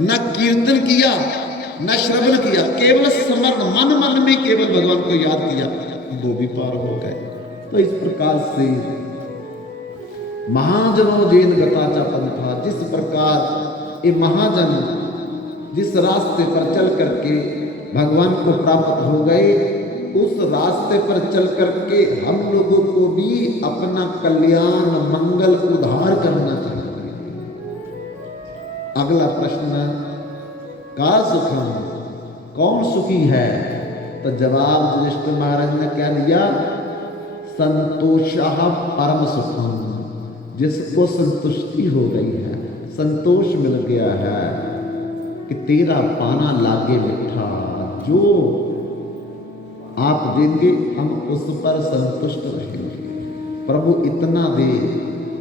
न कीर्तन किया न श्रवण किया, केवल समर्थ मन मन में केवल भगवान को याद किया, वो भी पार हो गए। तो इस प्रकार से महाजनों जैन गताचा पंथा, जिस प्रकार ये महाजन जिस रास्ते पर चल करके भगवान को प्राप्त हो गए, उस रास्ते पर चल करके हम लोगों को भी अपना कल्याण मंगल उद्धार करना चाहिए। अगला प्रश्न, का सुखम, कौन सुखी है? तो जवाब युधिष्ठिर महाराज ने क्या दिया? संतोषः परम सुखम, जिसको संतुष्टि हो गई है, संतोष मिल गया है कि तेरा पाना लागे मिठा, जो आप देंगे हम उस पर संतुष्ट रहेंगे। प्रभु इतना दे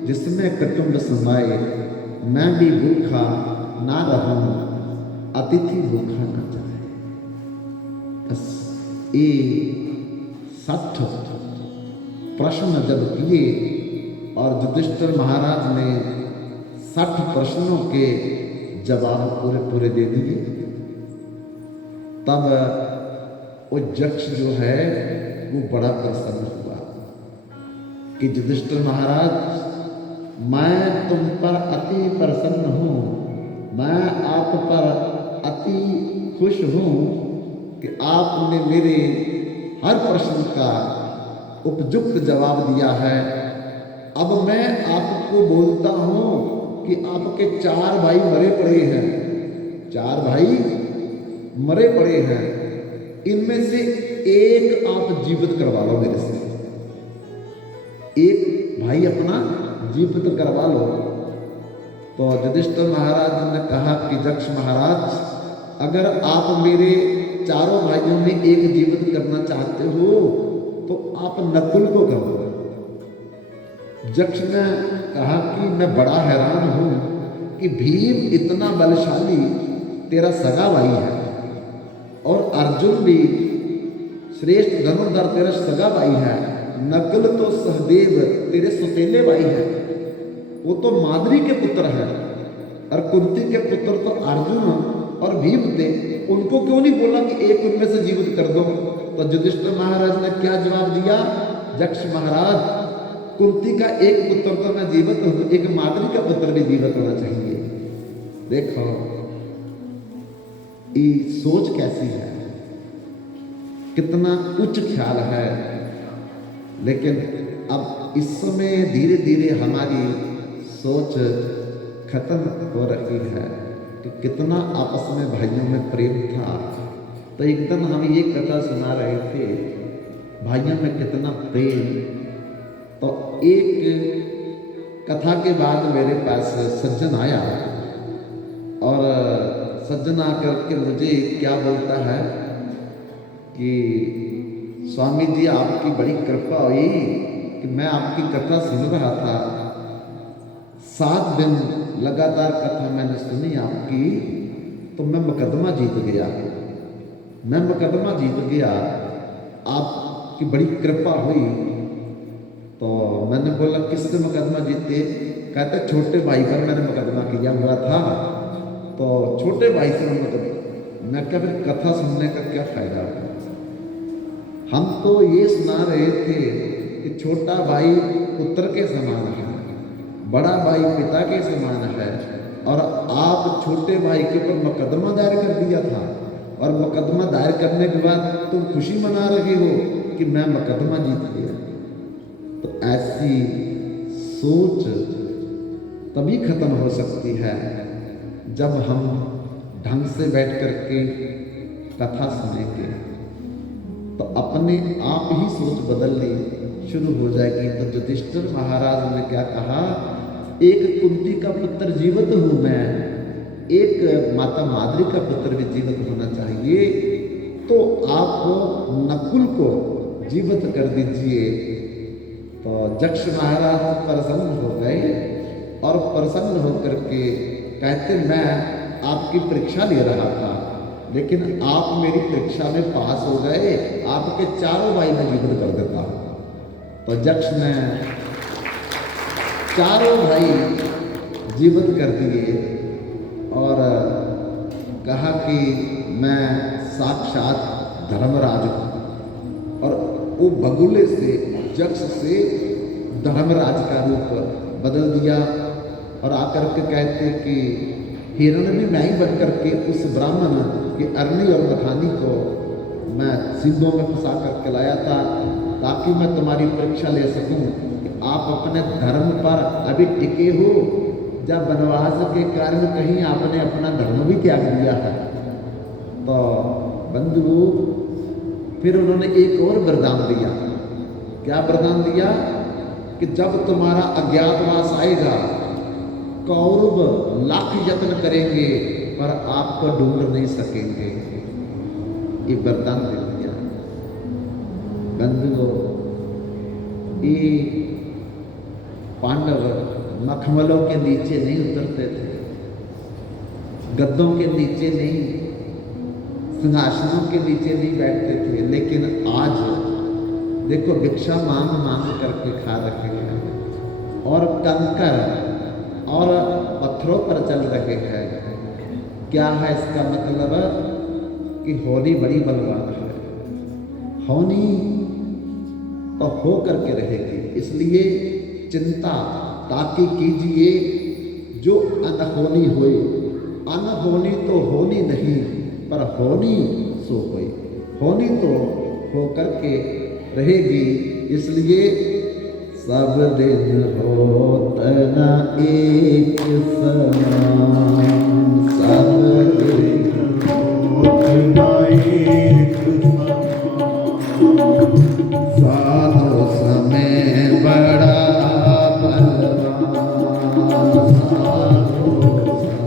जिसमें कुटुंब समाये, मैं भी भूखा ना रहूं, अतिथि भूखा ना जाए। बस ये 60 प्रश्न जब किए और युधिष्ठिर महाराज ने 60 प्रश्नों के जवाब पूरे पूरे दे दिए, तब वो यक्ष जो है वो बड़ा प्रसन्न हुआ कि युधिष्ठिर महाराज, मैं तुम पर अति प्रसन्न हूँ, मैं आप पर अति खुश हूँ कि आपने मेरे हर प्रश्न का उपयुक्त जवाब दिया है। अब मैं आपको बोलता हूँ कि आपके 4 भाई मरे पड़े हैं, 4 भाई मरे पड़े हैं, इनमें से एक आप जीवित करवा लो मेरे से, एक भाई अपना जीवित करवा लो। तो युधिष्ठिर महाराज ने कहा कि यक्ष महाराज, अगर आप मेरे 4 भाइयों में एक जीवित करना चाहते हो तो आप नकुल को करो। यक्ष ने कहा कि मैं बड़ा हैरान हूं कि भीम इतना बलशाली तेरा सगा भाई है, और अर्जुन भी श्रेष्ठ धनुर्धर तेरा सगा भाई है, नकुल तो सहदेव तेरे सौतेले भाई है, वो तो माद्री के पुत्र है, और कुंती के पुत्र तो अर्जुन और भीम थे, उनको क्यों नहीं बोला कि एक उनमें से जीवित कर दो? तो युधिष्ठिर महाराज ने क्या जवाब दिया? यक्ष महाराज, कुंती का एक पुत्र तो मैं जीवित हूं, एक माद्री का पुत्र भी जीवित होना चाहिए। देखो ये सोच कैसी है, कितना उच्च ख्याल है। लेकिन अब इस समय धीरे धीरे हमारी सोच खत्म हो रही है कि कितना आपस में भाइयों में प्रेम था। तो एक दिन हम ये कथा सुना रहे थे, भाइयों में कितना प्रेम। तो एक कथा के बाद मेरे पास सज्जन आया, और सज्जन आकर के मुझे क्या बोलता है कि स्वामी जी आपकी बड़ी कृपा हुई कि मैं आपकी कथा सुन रहा था, 7 दिन लगातार कथा मैंने सुनी आपकी, तो मैं मुकदमा जीत गया, मैं मुकदमा जीत गया, आपकी बड़ी कृपा हुई। तो मैंने बोला किससे मुकदमा जीते? कहते छोटे भाई पर मैंने मुकदमा किया हुआ था, तो छोटे भाई से मुकदमा। मैं क्या, फिर कथा सुनने का क्या फायदा? हम तो ये सुना रहे थे कि छोटा भाई पुत्र के समान है, बड़ा भाई पिता के समान है, और आप छोटे भाई के ऊपर मुकदमा दायर कर दिया था, और मुकदमा दायर करने के बाद तुम खुशी मना रहे हो कि मैं मुकदमा जीत गया। तो ऐसी सोच तभी खत्म हो सकती है जब हम ढंग से बैठ करके कथा सुनेंगे, तो अपने आप ही सोच बदलनी शुरू हो जाएगी। तो युधिष्ठिर महाराज ने क्या कहा? एक कुंती का पुत्र जीवित हूं मैं, एक माता माद्री का पुत्र भी जीवित होना चाहिए, तो आप नकुल को जीवित कर दीजिए। तो यक्ष महाराज प्रसन्न हो गए, और प्रसन्न होकर के कहते मैं आपकी परीक्षा ले रहा था, लेकिन आप मेरी परीक्षा में पास हो गए, आपके 4 भाई मैं जीवित कर देता। तो यक्ष ने 4 भाई जीवित कर दिए, और कि मैं साक्षात धर्मराज हूँ, और वो बगुले से, यक्ष से धर्मराज का रूप बदल दिया और आकर के कहते कि हिरण्मयी बन करके उस ब्राह्मण के अरणी और मथानी को मैं सिंधों में फंसा करके लाया था, ताकि मैं तुम्हारी परीक्षा ले सकूं कि आप अपने धर्म पर अभी टिके हो, जब वनवास के कारण कहीं आपने अपना धर्म भी त्याग दिया है। तो बंधु फिर उन्होंने एक और वरदान दिया। क्या वरदान दिया? कि जब तुम्हारा अज्ञातवास आएगा, कौरव लाख यत्न करेंगे पर आपको ढूंढ नहीं सकेंगे। ये वरदान दे दिया। बंधुओं, ये पांडव मखमलों के नीचे नहीं उतरते थे, गद्दों के नीचे नहीं, सिंहासनों के नीचे नहीं बैठते थे, लेकिन आज देखो भिक्षा मांग मांग करके खा रहे हैं और कंकर और पत्थरों पर चल रहे हैं। क्या है इसका मतलब? कि होनी बड़ी बलवान है, होनी तो हो करके रहेगी। इसलिए चिंता ताकि कीजिए जो अनहोनी होए, अनहोनी तो होनी नहीं पर होनी सो होई, होनी तो हो करके रहेगी। इसलिए सब दिन होत न एक समान, सब दिन होत न एक समान, साधो समय बड़ा बलवान, साधो समय बड़ा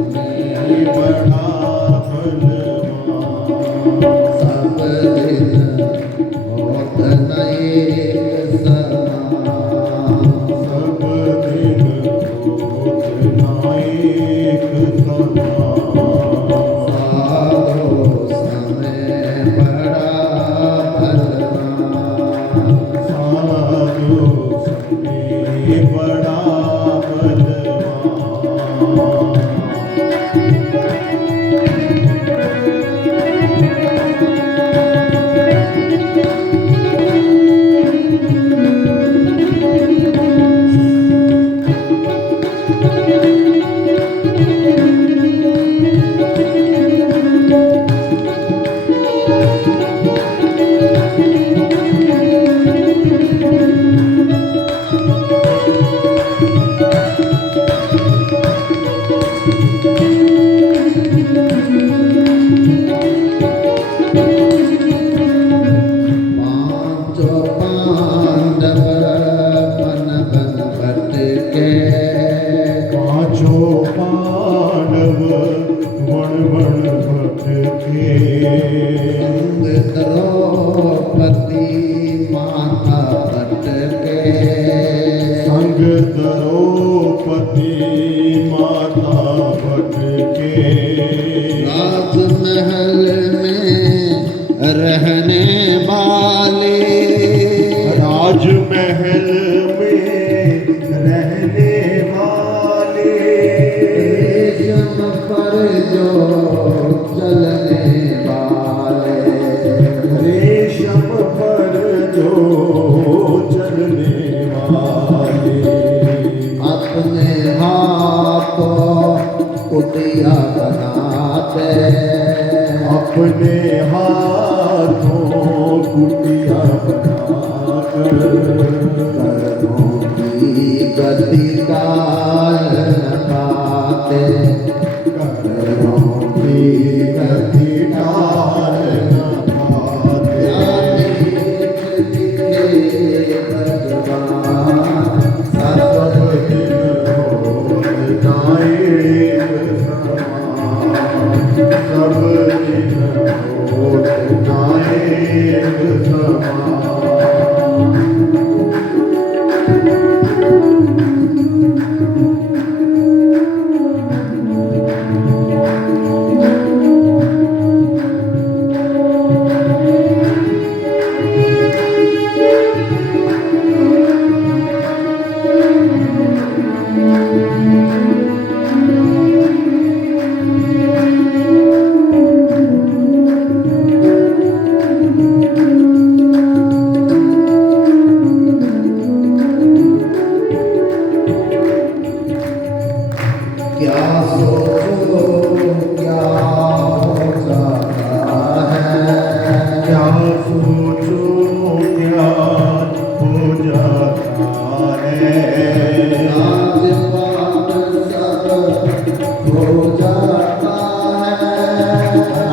जाता है,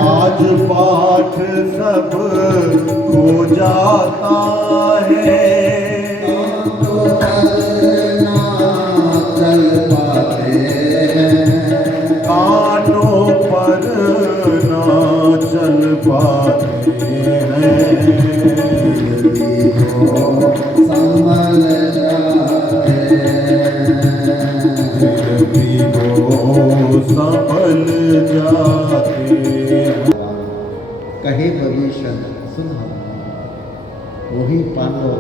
आज पाठ सब खो जाता है। तो चलना चल पाते हैं, कांटों पर ना चल पाते हैं। जिंदगी को संभल जाते हैं, जिंदगी को संभल जाते हैं। कहे भविष्य सुन हम वही पांडव,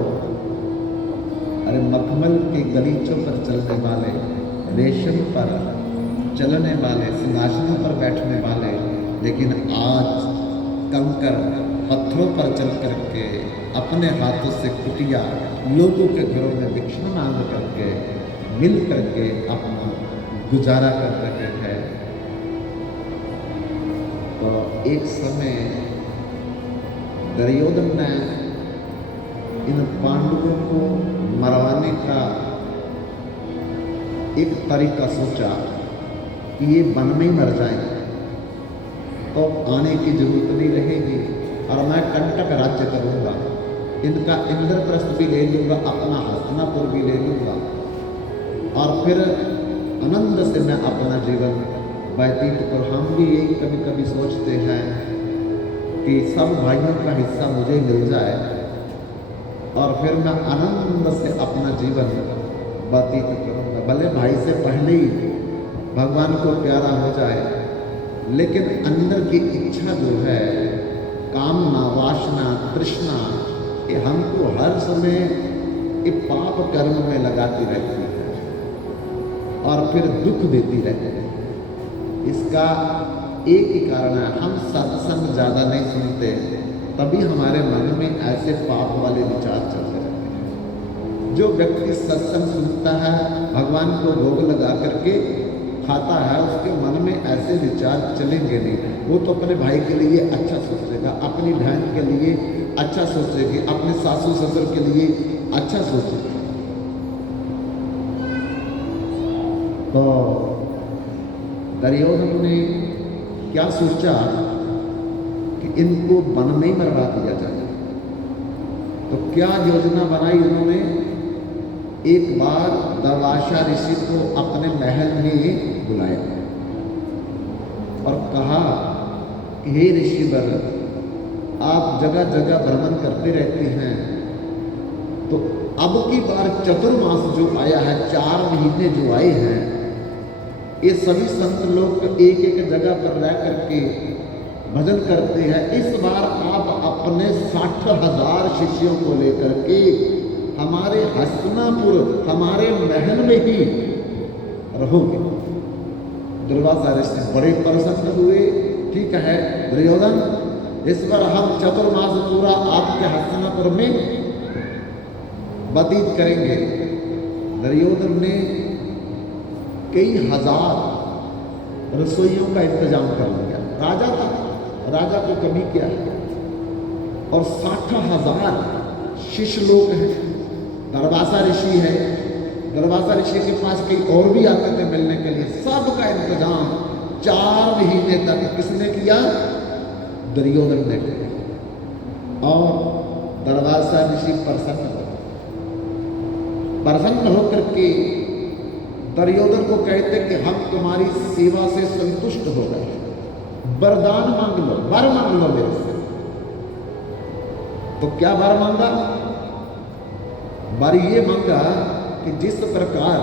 अरे मखमल के गलीचों पर चलने वाले, रेशम पर चलने वाले, सिंहासनों पर बैठने वाले, लेकिन आज कंकर पत्थरों पर चल करके अपने हाथों से कुटिया लोगों के घरों में भिक्षा मांग करके मिल करके अपना गुजारा कर रहे हैं। तो एक समय दुर्योधन ने इन पांडवों को मरवाने का एक तरीका सोचा कि ये वन में ही मर जाएंगे तो आने की जरूरत नहीं रहेगी, और मैं कंटक राज्य करूंगा, इनका इंद्रप्रस्थ भी ले लूंगा, अपना हस्तिनापुर भी ले लूंगा, और फिर आनंद से मैं अपना जीवन व्यतीत कर। हम भी यही कभी कभी सोचते हैं कि सब भाइयों का हिस्सा मुझे मिल जाए और फिर मैं आनंद से अपना जीवन व्यतीत करूंगा, भले भाई से पहले ही भगवान को प्यारा हो जाए, लेकिन अंदर की इच्छा जो है, कामना, वासना, तृष्णा, ये हमको हर समय ये पाप कर्म में लगाती रहती है और फिर दुख देती रहती है। इसका एक ही कारण है, हम सत्संग ज़्यादा नहीं सुनते, तभी हमारे मन में ऐसे पाप वाले विचार चलते रहते हैं। जो व्यक्ति सत्संग सुनता है, भगवान को भोग लगा करके खाता है, उसके मन में ऐसे विचार चलेंगे नहीं। वो तो अपने भाई के लिए अच्छा सोचेगा, अपनी बहन के लिए अच्छा सोचेगी, अपने सासू ससुर के लिए अच्छा सोचेगी। तो दुर्योधन ने क्या सोचा कि इनको वन में ही मरवा दिया जाए। तो क्या योजना बनाई उन्होंने, एक बार दुर्वासा ऋषि को अपने महल में बुलाया और कहा कि हे ऋषिवर, आप जगह जगह भ्रमण करते रहते हैं, तो अब की बार चतुर्मास जो आया है, 4 महीने जो आए हैं, ये सभी संत लोग एक एक जगह पर रह करके भजन करते हैं। इस बार आप अपने 60,000 शिष्यों को लेकर के हमारे हस्तिनापुर, हमारे महल में ही रहोगे। दुर्वासा ऋषि बड़े प्रसन्न हुए। ठीक है दुर्योधन, इस बार हम चतुर्मास पूरा आपके हस्तिनापुर में व्यतीत करेंगे। दुर्योधन ने कई हजार रसोइयों का इंतजाम कर लिया। राजा था, राजा को कमी क्या है, और 60,000 शिष्य लोग हैं। दुर्वासा ऋषि है, दुर्वासा ऋषि के पास कई और भी आते थे मिलने के लिए। सबका इंतजाम 4 महीने तक किसने किया? दुर्योधन ने किया। और दुर्वासा ऋषि प्रसन्न होकर के दुर्योधन को कहते कि हम तुम्हारी सेवा से संतुष्ट हो गए, वरदान मांग लो, वर मांग लो मेरे से। तो क्या वर मांगा? वर ये मांगा कि जिस प्रकार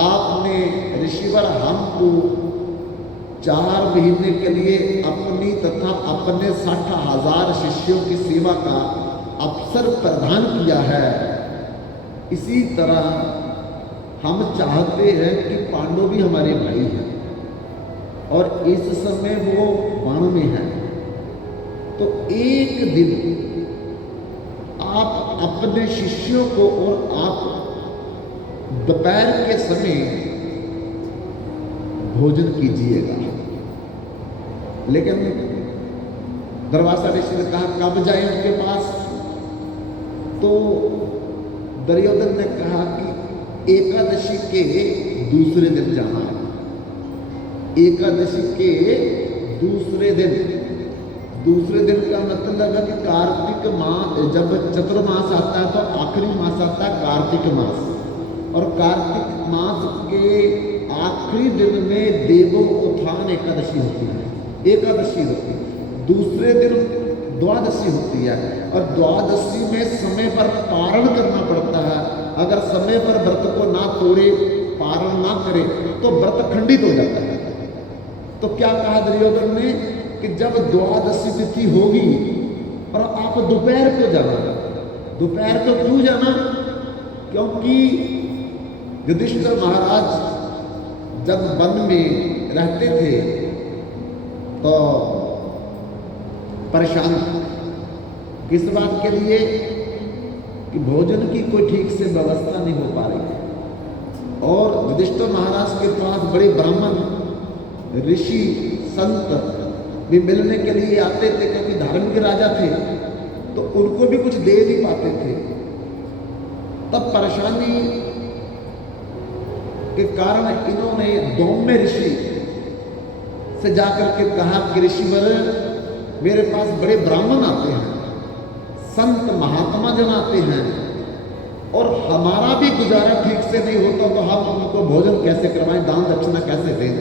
आपने ऋषिवर हमको 4 महीने के लिए अपनी तथा अपने 60,000 शिष्यों की सेवा का अवसर प्रदान किया है, इसी तरह हम चाहते हैं कि पांडव भी हमारे भाई हैं और इस समय वो वन में है। तो एक दिन आप अपने शिष्यों को और आप दोपहर के समय भोजन कीजिएगा। लेकिन दुर्वासा ऋषि ने कहा कब जाए उनके पास? तो दुर्योधन ने कहा कि एकादशी के दूसरे दिन जाना है। एकादशी के दूसरे दिन का मतलब है कि कार्तिक मास, जब चतुर्मास आता है तो आखिरी मास आता है कार्तिक मास, और कार्तिक मास के आखिरी दिन में देवोत्थान एकादशी होती है। दूसरे दिन द्वादशी होती है, और द्वादशी में समय पर पारण करना पड़ता है। अगर समय पर व्रत को ना तोड़े, पारण ना करे तो व्रत खंडित हो जाता है। तो क्या कहा दुर्योधन ने कि जब द्वादशी तिथि होगी और आप दोपहर को जाना। दोपहर को क्यों जाना? क्योंकि युधिष्ठिर महाराज जब वन में रहते थे तो परेशान किस बात के लिए कि भोजन की कोई ठीक से व्यवस्था नहीं हो पा रही है। और युधिष्ठिर महाराज के पास बड़े ब्राह्मण, ऋषि, संत भी मिलने के लिए आते थे, क्योंकि धार्मिक राजा थे तो उनको भी कुछ दे नहीं पाते थे। तब परेशानी के कारण इन्होंने दौम्य ऋषि से जाकर के कहा कि ऋषिवर, मेरे पास बड़े ब्राह्मण आते हैं, संत महात्मा जन आते हैं, और हमारा भी गुजारा ठीक से नहीं होता, तो हम उनको भोजन कैसे करवाएं, दान दक्षिणा कैसे दें?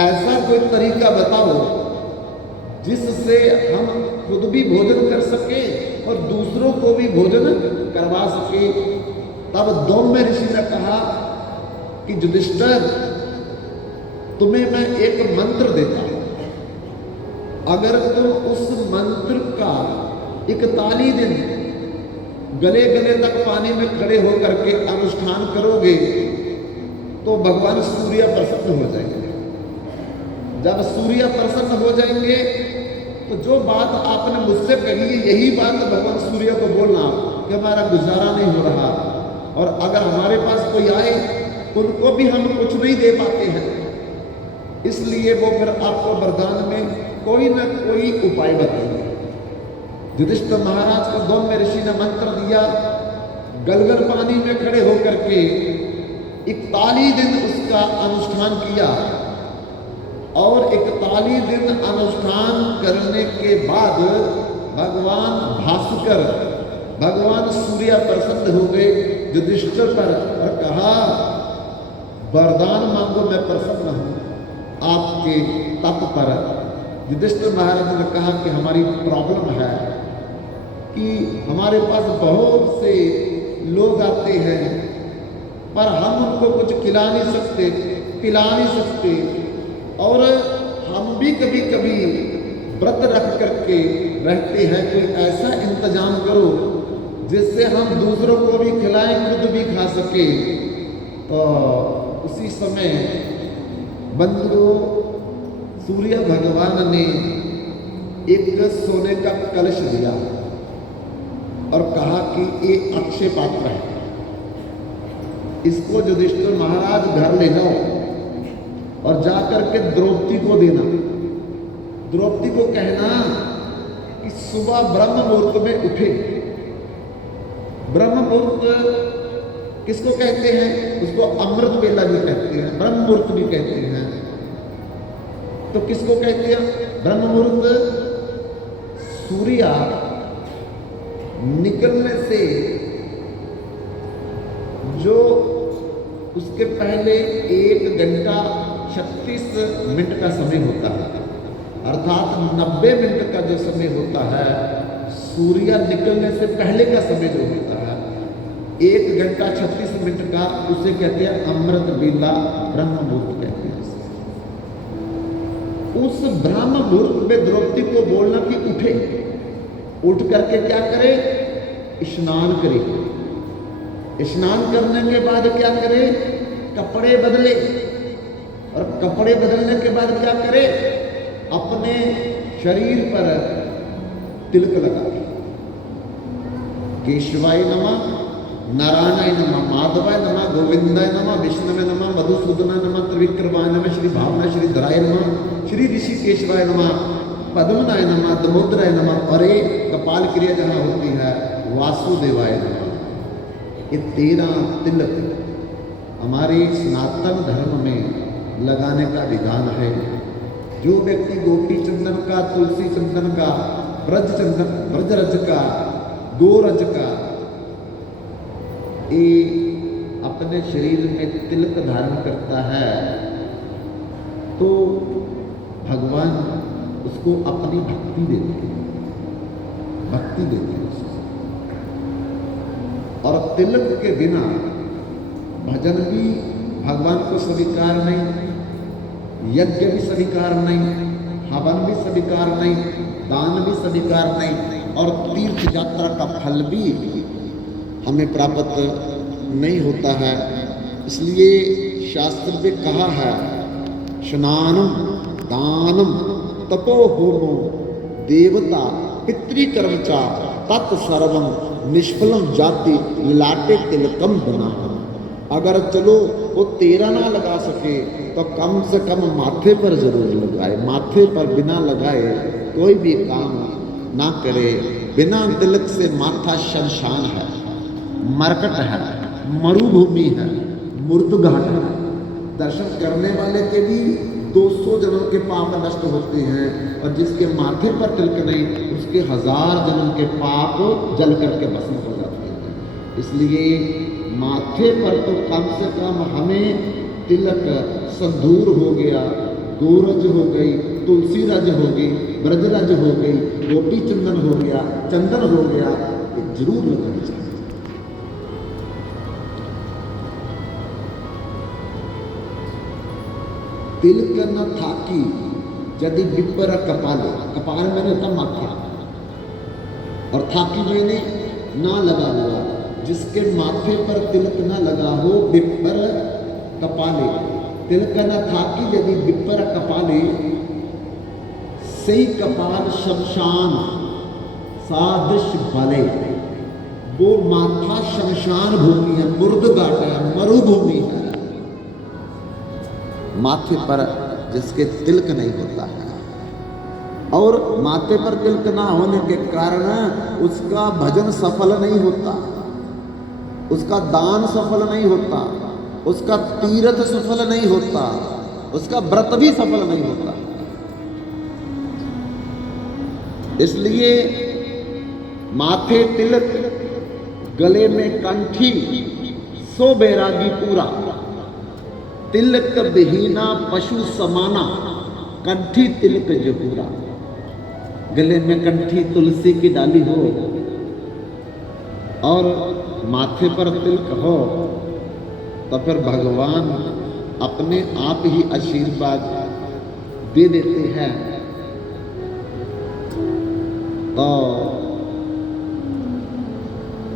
ऐसा कोई तरीका बताओ जिससे हम खुद भी भोजन कर सके और दूसरों को भी भोजन करवा सके। तब दौम्य ऋषि ने कहा कि युधिष्ठिर, तुम्हें मैं एक मंत्र देता हूं, अगर तुम उस मंत्र का 41 दिन गले गले तक पानी में खड़े होकर के अनुष्ठान करोगे तो भगवान सूर्य प्रसन्न हो जाएंगे। जब सूर्य प्रसन्न हो जाएंगे तो जो बात आपने मुझसे कही है, यही बात भगवान सूर्य को बोलना कि हमारा गुजारा नहीं हो रहा, और अगर हमारे पास कोई आए उनको भी हम कुछ नहीं दे पाते हैं, इसलिए वो फिर आपको वरदान में कोई ना कोई उपाय बताएंगे। युधिष्ठिर महाराज को दौम्य ऋषि ने मंत्र दिया, गलगल पानी में खड़े होकर के 41 दिन उसका अनुष्ठान किया, और 41 दिन अनुष्ठान करने के बाद भगवान भास्कर, भगवान सूर्य प्रसन्न हो गए युधिष्ठिर पर और कहा, वरदान मांगो, मैं प्रसन्न हूं आपके तप पर। युधिष्ठिर महाराज ने कहा कि हमारी प्रॉब्लम है कि हमारे पास बहुत से लोग आते हैं, पर हम उनको कुछ खिला नहीं सकते, पिला नहीं सकते, और हम भी कभी कभी व्रत रख करके रहते हैं। कोई ऐसा इंतजाम करो जिससे हम दूसरों को भी खिलाएं, खुद भी खा सके। तो उसी समय बंधुओं, सूर्य भगवान ने एक सोने का कलश दिया और कहा कि ये अक्षय पात्र है, इसको युधिष्ठिर महाराज घर ले जाओ और जाकर के द्रौपदी को देना। द्रौपदी को कहना कि सुबह ब्रह्म मुहूर्त में उठे। ब्रह्म मुहूर्त किसको कहते हैं? उसको अमृत बेला भी कहते हैं, ब्रह्म मुहूर्त भी कहते हैं। तो किसको कहते हैं ब्रह्म मुहूर्त? सूर्य निकलने से जो उसके पहले 1 घंटा 36 मिनट का समय होता है, अर्थात 90 मिनट का जो समय होता है, सूर्य निकलने से पहले का समय जो होता है 1 घंटा 36 मिनट का, उसे कहते हैं अमृत बेला, ब्रह्म मुहूर्त कहते हैं। उस ब्रह्म मुहूर्त में द्रौपदी को बोलना कि उठे, उठ करके क्या करे? स्नान करे। स्नान करने के बाद क्या करे? कपड़े बदले, और कपड़े बदलने के बाद क्या करे? अपने शरीर पर तिलक लगाए। केशवाय नमः, नारायणाय नमः, माधवाय नमः, गोविंदाय नमः, विष्णुवे नमः, मधुसूदनाय नमः, त्रिविक्रमाय नमः, श्री भावना श्री धराय नमः, श्री ऋषिकेशवाय नमः, पद्मनाय नमः, दमोदराय नमः, और एक कपाल क्रिया जहाँ होती है वासुदेवाय नमः। ये 13 तिलक हमारे सनातन धर्म में लगाने का विधान है। जो व्यक्ति गोपी चंदन का, तुलसी चंदन का, ब्रज चंदन, ब्रजरज का, गोरज का ये अपने शरीर में तिलक धारण करता है तो भगवान उसको अपनी भक्ति देते हैं, भक्ति देते हैं उसको। और तिलक के बिना भजन भी भगवान को स्वीकार नहीं, यज्ञ भी स्वीकार नहीं, हवन भी स्वीकार नहीं, दान भी स्वीकार नहीं, और तीर्थ यात्रा का फल भी हमें प्राप्त नहीं होता है। इसलिए शास्त्र में कहा है, स्नानम दानम तपो होमो देवता पितृकर्मचा तत्सर्वम निष्फलम जाति लाटे तिलकम बना। अगर चलो वो 13 ना लगा सके तो कम से कम माथे पर जरूर लगाए। माथे पर बिना लगाए कोई भी काम ना करे। बिना तिलक से माथा शमशान है, मरकट है, मरुभूमि है, मुर्दघाट है। दर्शन करने वाले के भी 200 जन्म के पाप नष्ट होते हैं, और जिसके माथे पर तिलक नहीं उसके 1000 जन्म के पाप जल करके भस्म हो जाते हैं। इसलिए माथे पर तो कम से कम हमें तिलक, संधूर हो गया, गोरज हो गई, तुलसी रज हो गई, ब्रजरज हो गई, गोपी चंदन हो गया, चंदन हो गया, ये जरूर लगानी चाहिए। तिलक न थाकी यदि विपर कपाले, कपाल मैंने होता माथे, और थाकी मैंने ना लगा हुआ। जिसके माथे पर तिलक न लगा हो, विपर कपाले, तिलक न थाकी यदि विपर कपाले, सही कपाल शमशान सादृश बले। वो माथा शमशान भूमि है, मुर्दघाट है, मरुभूमि है। माथे पर जिसके तिलक नहीं होता है, और माथे पर तिलक ना होने के कारण उसका भजन सफल नहीं होता, उसका दान सफल नहीं होता, उसका तीर्थ सफल नहीं होता, उसका व्रत भी सफल नहीं होता। इसलिए माथे तिलक, गले में कंठी, सो बैरागी पूरा। तिलक विहीना पशु समाना, कंठी तिलक जहूरा। गले में कंठी तुलसी की डाली हो और माथे पर तिलक हो तो फिर भगवान अपने आप ही आशीर्वाद दे देते हैं। तो